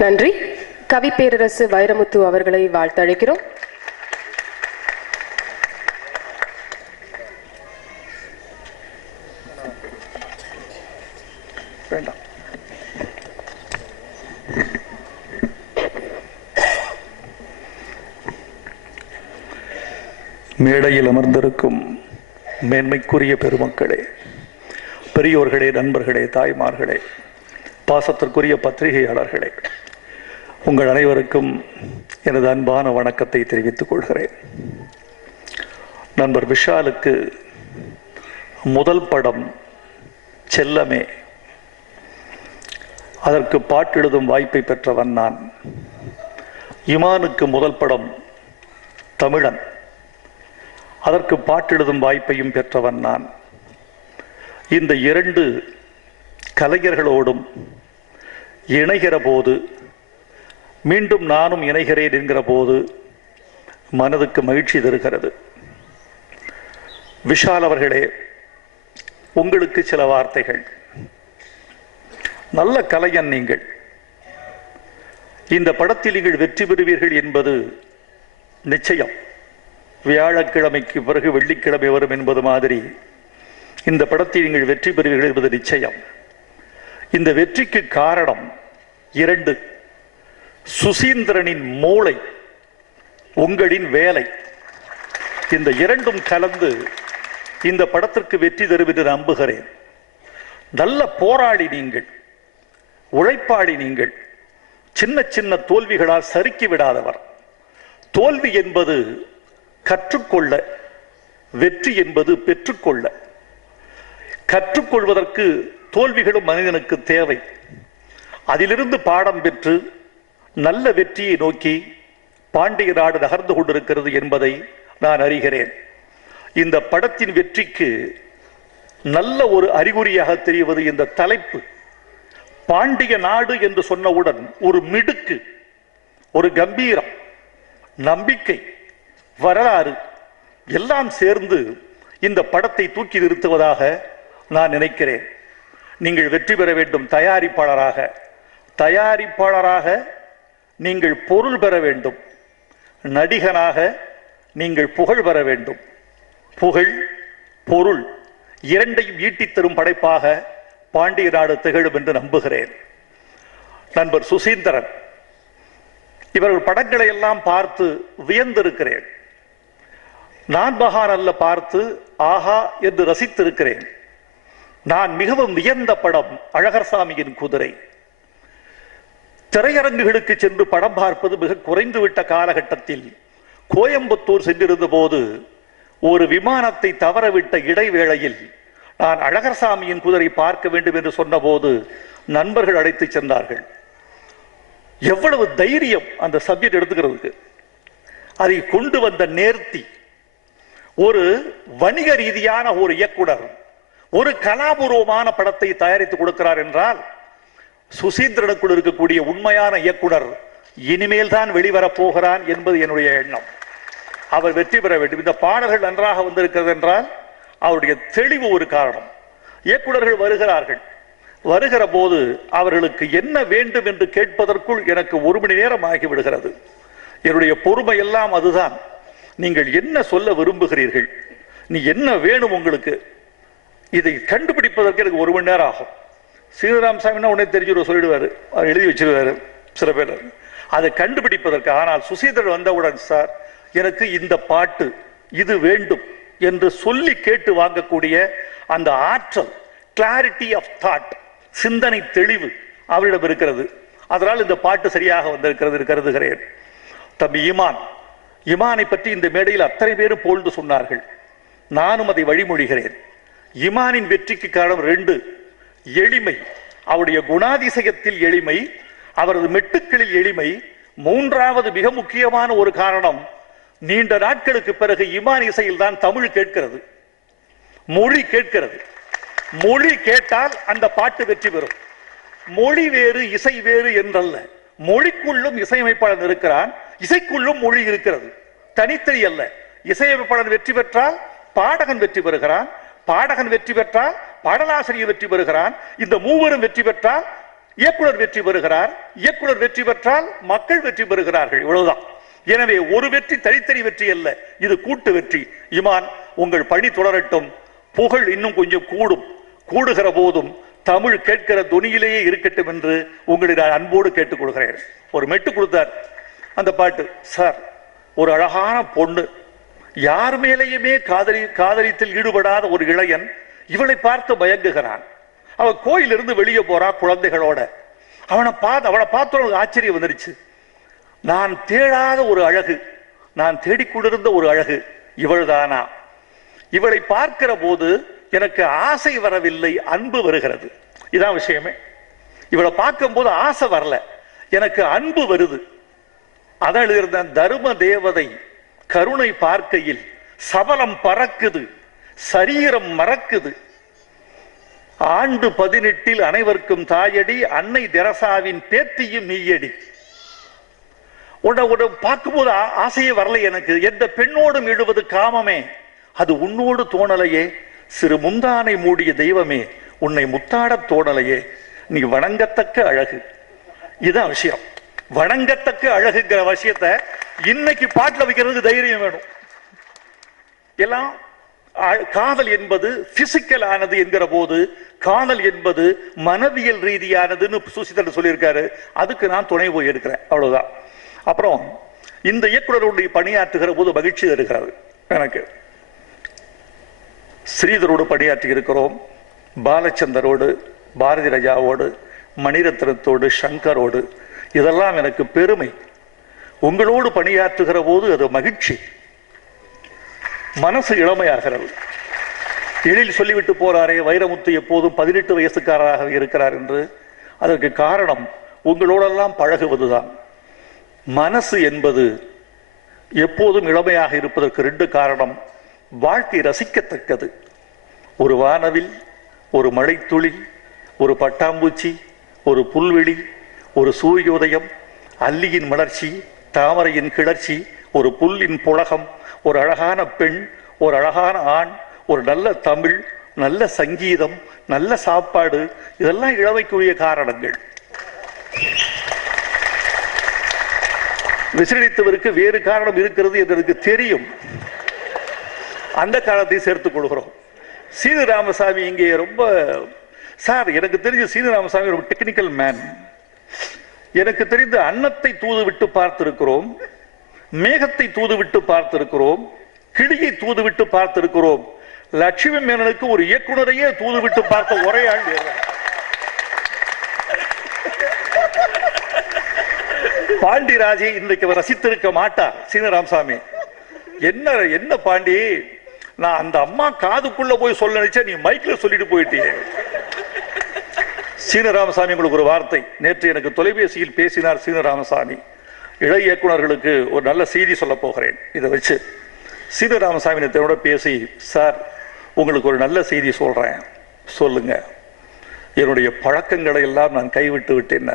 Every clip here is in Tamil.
நன்றி. கவி பேரரசு வைரமுத்து அவர்களை வாழ்த்தழைக்கிறோம். மேடையில் அமர்ந்திருக்கும் மேன்மைக்குரிய பெருமக்களே, பெரியோர்களே, நண்பர்களே, தாய்மார்களே, பாசத்திற்குரிய பத்திரிகையாளர்களே, உங்கள் அனைவருக்கும் எனது அன்பான வணக்கத்தை தெரிவித்துக் கொள்கிறேன். நண்பர் விஷாலுக்கு முதல் படம் செல்லமே, அதற்கு பாட்டெழுதும் வாய்ப்பை பெற்றவன் நான். இமானுக்கு முதல் படம் தமிழன், அதற்கு பாட்டெழுதும் வாய்ப்பையும் பெற்றவன் நான். இந்த இரண்டு கலைஞர்களோடும் இணைகிற போது, மீண்டும் நானும் இணைகிறேன் என்கிற போது மனதுக்கு மகிழ்ச்சி தருகிறது. விஷால் அவர்களே, உங்களுக்கு சில வார்த்தைகள். நல்ல கலைஞன் நீங்கள். இந்த படத்தில் நீங்கள் வெற்றி பெறுவீர்கள் என்பது நிச்சயம். வியாழக்கிழமைக்கு பிறகு வெள்ளிக்கிழமை வரும் என்பது மாதிரி இந்த படத்தில் நீங்கள் வெற்றி பெறுவீர்கள் என்பது நிச்சயம். இந்த வெற்றிக்கு காரணம் இரண்டு. சுசீந்திரனின் மூளை, உங்களின் வேலை. இந்த இரண்டும் கலந்து இந்த படத்திற்கு வெற்றி தரும் என்று நம்புகிறேன். நல்ல போராளி நீங்கள், உழைப்பாளி நீங்கள். சின்ன சின்ன தோல்விகளால் சறுக்கி விடாதவர். தோல்வி என்பது கற்றுக்கொள்ள, வெற்றி என்பது பெற்றுக்கொள்ள. கற்றுக்கொள்வதற்கு தோல்விகளும் மனிதனுக்கு தேவை. அதிலிருந்து பாடம் பெற்று நல்ல வெற்றியை நோக்கி பாண்டிய நாடு நகர்ந்து கொண்டிருக்கிறது என்பதை நான் அறிகிறேன். இந்த படத்தின் வெற்றிக்கு நல்ல ஒரு அறிகுறியாக தெரிவது இந்த தலைப்பு. பாண்டிய நாடு என்று சொன்னவுடன் ஒரு மிடுக்கு, ஒரு கம்பீரம், நம்பிக்கை, வரலாறு எல்லாம் சேர்ந்து இந்த படத்தை தூக்கி நிறுத்துவதாக நான் நினைக்கிறேன். நீங்கள் வெற்றி பெற வேண்டும். தயாரிப்பாளராக நீங்கள் பொருள் பெற வேண்டும். நடிகனாக நீங்கள் புகழ் பெற வேண்டும். புகழ், பொருள் இரண்டையும் ஈட்டித் தரும் படைப்பாக பாண்டிய நாடு திகழும் என்று நம்புகிறேன். நண்பர் சுசீந்திரன், இவர்கள் படங்களை எல்லாம் பார்த்து வியந்திருக்கிறேன். நான் மகான் அல்ல, பார்த்து ஆஹா என்று ரசித்திருக்கிறேன். நான் மிகவும் வியந்த படம் அழகர்சாமியின் குதிரை. திரையரங்குகளுக்கு சென்று படம் பார்ப்பது மிக குறைந்துவிட்ட காலகட்டத்தில் கோயம்புத்தூர் சென்றிருந்த போது ஒரு விமானத்தை தவறவிட்ட இடைவேளையில் நான் அழகர்சாமியின் குதிரை பார்க்க வேண்டும் என்று சொன்னபோது நண்பர்கள் அழைத்து சென்றார்கள். எவ்வளவு தைரியம் அந்த சப்ஜெக்ட் எடுத்துக்கிறதுக்கு! அதை கொண்டு வந்த நேர்த்தி. ஒரு வணிக ரீதியான ஒரு இயக்குனர் ஒரு கலாபூர்வமான படத்தை தயாரித்து கொடுக்கிறார் என்றால், சுசீந்திரனுக்குள் இருக்கக்கூடிய உண்மையான இயக்குனர் இனிமேல் தான் வெளிவரப் போகிறான் என்பது என்னுடைய எண்ணம். அவர் வெற்றி பெற வேண்டும். இந்த பாடல்கள் நன்றாக வந்திருக்கிறது என்றால் அவருடைய தெளிவு ஒரு காரணம். இயக்குனர்கள் வருகிறார்கள், வருகிற போது அவர்களுக்கு என்ன வேண்டும் என்று கேட்பதற்குள் எனக்கு 1 மணி நேரம் ஆகிவிடுகிறது. என்னுடைய பொறுமை எல்லாம் அதுதான். நீங்கள் என்ன சொல்ல விரும்புகிறீர்கள், நீ என்ன வேணும் உங்களுக்கு, இதை கண்டுபிடிப்பதற்கு எனக்கு 1 மணி நேரம் ஆகும். சீனிராம் சாமின்னா உடனே தெரிஞ்சு சொல்லிடுவாரு, அவர் எழுதி வச்சிருவாரு சில பேர் அதை கண்டுபிடிப்பதற்கு. ஆனால் சுசீந்திரன் வந்தவுடன், சார் எனக்கு இந்த பாட்டு இது வேண்டும் என்று சொல்லி கேட்டு வாங்கக்கூடிய அந்த ஆற்றல், கிளாரிட்டி ஆஃப் தாட், சிந்தனை தெளிவு அவரிடம் இருக்கிறது. அதனால் இந்த பாட்டு சரியாக வந்திருக்கிறது கருதுகிறேன். தம்பி இமானை பற்றி இந்த மேடையில் அத்தனை பேரும் போல்ந்து சொன்னார்கள். நானும் அதை வழிமொழிகிறேன். இமானின் வெற்றிக்கு காரணம் 2. எளிமை, அவருடைய குணாதிசயத்தில் எளிமை, அவரது மெட்டுக்களில் எளிமை. 3வது மிக முக்கியமான ஒரு காரணம், நீண்ட நாட்களுக்கு பிறகு இமான் இசையில் தான் தமிழ் கேட்கிறது, மொழி கேட்கிறது. மொழி கேட்டால் அந்த பாட்டு வெற்றி பெறும். மொழி வேறு இசை வேறு என்றல்ல, மொழிக்குள்ளும் இசையமைப்பாளன் இருக்கிறான், இசைக்குள்ளும் மொழி இருக்கிறது, தனித்தனி அல்ல. இசையமைப்பாளன் வெற்றி பெற்றால் பாடகன் வெற்றி பெறுகிறான், பாடகன் வெற்றி பெற்றால் பாடலாசிரியர் வெற்றி பெறுகிறான். இந்த மூவரும் வெற்றி பெற்றால் இயக்குனர் வெற்றி பெறுகிறார். இயக்குனர் வெற்றி பெற்றால் மக்கள் வெற்றி பெறுகிறார்கள். இவ்வளவுதான். எனவே ஒரு வெற்றி தனித்தனி வெற்றி அல்ல, இது கூட்டு வெற்றி. இமான், உங்கள் பணி தொடரட்டும். புகழ் இன்னும் கொஞ்சம் கூடுகிற போதும் தமிழ் கேட்கிற துணியிலேயே இருக்கட்டும் என்று உங்களை நான் அன்போடு கேட்டுக்கொள்கிறேன். ஒரு மெட்டு கொடுத்தார் அந்த பாட்டு. சார், ஒரு அழகான பொண்ணு, யார் மேலேயுமே காதலித்தில் ஈடுபடாத ஒரு இளைஞன் இவளை பார்த்து பயங்குகிறான். அவன் கோயிலிருந்து வெளியே போறா குழந்தைகளோட. அவனை பார்த்து ஆச்சரியம் வந்துருச்சு. நான் தேடாத ஒரு அழகு, நான் தேடிக்கொண்டிருந்த ஒரு அழகு இவள்தானா? இவளை பார்க்கிற போது எனக்கு ஆசை வரவில்லை, அன்பு வருகிறது. இதான் விஷயமே. இவளை பார்க்கும் போது ஆசை வரல, எனக்கு அன்பு வருது. அதான் எழுதியிருந்த தர்ம தேவதை கருணை பார்க்கையில் சபலம் பறக்குது, சரீரம் மறக்குது. ஆண்டு 18 அனைவருக்கும் தாயடி, அன்னை தெரசாவின் பேத்தியும் நீயடி. உன்னை பார்க்கும்போது ஆசையே வரலை எனக்கு. எந்த பெண்ணோடும் எழுவது காமமே, அது உன்னோடு தோணலையே. சிறு முந்தானை மூடிய தெய்வமே, உன்னை முத்தாட தோணலையே. நீ வணங்கத்தக்க அழகு. இதுதான் விஷயம். வணங்கத்தக்க அழகுங்கிற விஷயத்தை இன்னைக்கு பாட்டில் வைக்கிறதுக்கு தைரியம் வேணும். எல்லாம் காதல் என்பது பிசிக்கல் ஆனது என்கிற போது, காதல் என்பது மனவியல் ரீதியானதுன்னு சுசிதன் சொல்லியிருக்காரு. அதுக்கு நான் துணை போய் இருக்கிறேன். அவ்வளவுதான். அப்புறம் இந்த இயக்குனருடைய பணியாற்றுகிற போது மகிழ்ச்சி தருகிறது எனக்கு. ஸ்ரீதரோடு பணியாற்றி இருக்கிறோம், பாலச்சந்தரோடு, பாரதி ராஜாவோடு, மணிரத்னத்தோடு, சங்கரோடு. இதெல்லாம் எனக்கு பெருமை. உங்களோடு பணியாற்றுகிற போது அது மகிழ்ச்சி, மனசு இளமையாகிறது. எழில் சொல்லிவிட்டு போறாரே, வைரமுத்து எப்போதும் 18 வயசுக்காரராக இருக்கிறார் என்று. அதற்கு காரணம் உங்களோடெல்லாம் பழகுவதுதான். மனசு என்பது எப்போதும் இளமையாக இருப்பதற்கு 2 காரணம். வாழ்க்கை ரசிக்கத்தக்கது. ஒரு வானவில், ஒரு மழைத்துளி, ஒரு பட்டாம்பூச்சி, ஒரு புல்வெளி, ஒரு சூரியோதயம், அல்லியின் மலர்ச்சி, தாமரையின் கிளர்ச்சி, ஒரு புல்லின் புளகம், ஒரு அழகான பெண், ஒரு அழகான ஆண், ஒரு நல்ல தமிழ், நல்ல சங்கீதம், நல்ல சாப்பாடு. இதெல்லாம் இளமைக்குரிய காரணங்கள். விசிறித்தவருக்கு வேறு காரணம் இருக்கிறது என்று எனக்கு தெரியும். அந்த காரணத்தை சேர்த்துக் கொள்கிறோம். சீனு ராமசாமி இங்கே ரொம்ப, சார் எனக்கு தெரிஞ்ச சீனு ராமசாமி ஒரு டெக்னிக்கல் மேன். எனக்கு தெரிந்த அன்னத்தை தூதுவிட்டு பார்த்திருக்கிறோம், மேகத்தை தூதுவிட்டு பார்த்திருக்கிறோம், கிளியை தூதுவிட்டு பார்த்திருக்கிறோம். லட்சுமி மேனனுக்கு ஒரு இயக்குனரையே தூதுவிட்டு பார்த்த ஒரே ஆள். பாண்டிராஜை இன்றைக்கு ரசித்திருக்க மாட்டார் சீனு ராமசாமி. என்ன என்ன பாண்டி, நான் அந்த அம்மா காதுக்குள்ள போய் சொல்ல நினைச்சா நீ மைக்ல சொல்லிட்டு போயிட்டீங்க. சீனு ராமசாமி உங்களுக்கு ஒரு வார்த்தை. நேற்று எனக்கு தொலைபேசியில் பேசினார் சீனு ராமசாமி. இளைய இயக்குநர்களுக்கு ஒரு நல்ல செய்தி சொல்ல போகிறேன். இதை வச்சு சீனு ராமசாமி நேற்றோட பேசி, சார் உங்களுக்கு ஒரு நல்ல செய்தி சொல்றேன், சொல்லுங்க. என்னுடைய பழக்கங்களை எல்லாம் நான் கைவிட்டு விட்டேன்.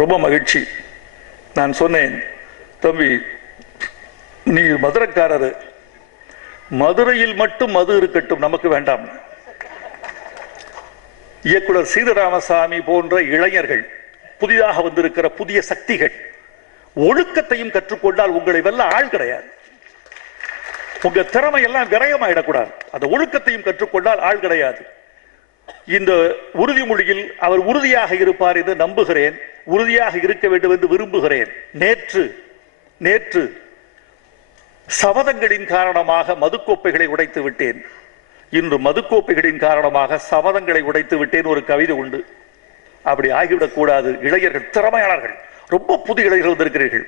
ரொம்ப மகிழ்ச்சி. நான் சொன்னேன், தம்பி நீ மதுரைக்காரரு, மதுரையில் மட்டும் மது இருக்கட்டும், நமக்கு வேண்டாம். இயக்குனர் சீனு ராமசாமி போன்ற இளைஞர்கள், புதிதாக வந்திருக்கிற புதிய சக்திகள் ஒழுக்கத்தையும் கற்றுக்கொண்டால் உங்களை வெல்ல ஆள் கிடையாது. உங்க திறமை எல்லாம் விரயமாயிடக்கூடாது. அந்த ஒழுக்கத்தையும் கற்றுக்கொண்டால் ஆள் கிடையாது. இந்த உறுதிமொழியில் அவர் உறுதியாக இருப்பார் என்று நம்புகிறேன். உறுதியாக இருக்க வேண்டும் என்று விரும்புகிறேன். நேற்று சபதங்களின் காரணமாக மதுக்கோப்பைகளை உடைத்து விட்டேன். இன்று மதுக்கோப்பைகளின் காரணமாக சபதங்களை உடைத்து விட்டேன். ஒரு கவிதை உண்டு. அப்படி ஆகிவிடக் கூடாது. இளைஞர்கள் திறமையாளர்கள், ரொம்ப புதிய இளைஞர்கள் வந்திருக்கிறீர்கள்.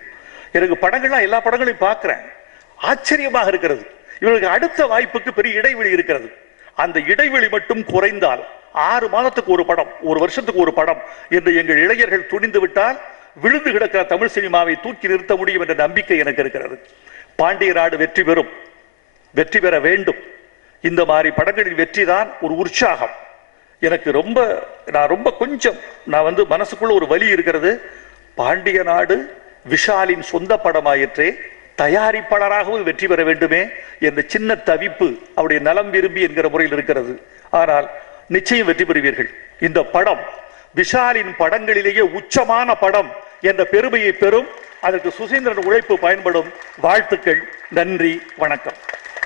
எனக்கு படங்கள்லாம் எல்லா படங்களையும் பார்க்கிறேன், ஆச்சரியமாக இருக்கிறது. இவர்களுக்கு அடுத்த வாய்ப்புக்கு பெரிய இடைவெளி இருக்கிறது. அந்த இடைவெளி மட்டும் குறைந்தால் 6 மாதத்துக்கு ஒரு படம், ஒரு வருஷத்துக்கு ஒரு படம் என்று எங்கள் இளைஞர்கள் துணிந்து விட்டால் விழுந்து கிடக்கிற தமிழ் சினிமாவை தூக்கி நிறுத்த முடியும் என்ற நம்பிக்கை எனக்கு இருக்கிறது. பாண்டிய நாடு வெற்றி பெறும், வெற்றி பெற வேண்டும். இந்த மாதிரி படங்களின் வெற்றி தான் ஒரு உற்சாகம். எனக்கு நான் மனசுக்குள்ள ஒரு வலி இருக்கிறது. பாண்டிய நாடு விஷாலின் சொந்த படமாயிற்றே, தயாரிப்பாளராகவும் வெற்றி பெற வேண்டுமே என்ற சின்ன தவிப்பு அவருடைய நலம் விரும்பி என்கிற முறையில் இருக்கிறது. ஆனால் நிச்சயம் வெற்றி பெறுவீர்கள். இந்த படம் விஷாலின் படங்களிலேயே உச்சமான படம் என்ற பெருமையை பெறும். அதற்கு சுசீந்திரன் உழைப்பு பயன்படும். வாழ்த்துக்கள். நன்றி, வணக்கம்.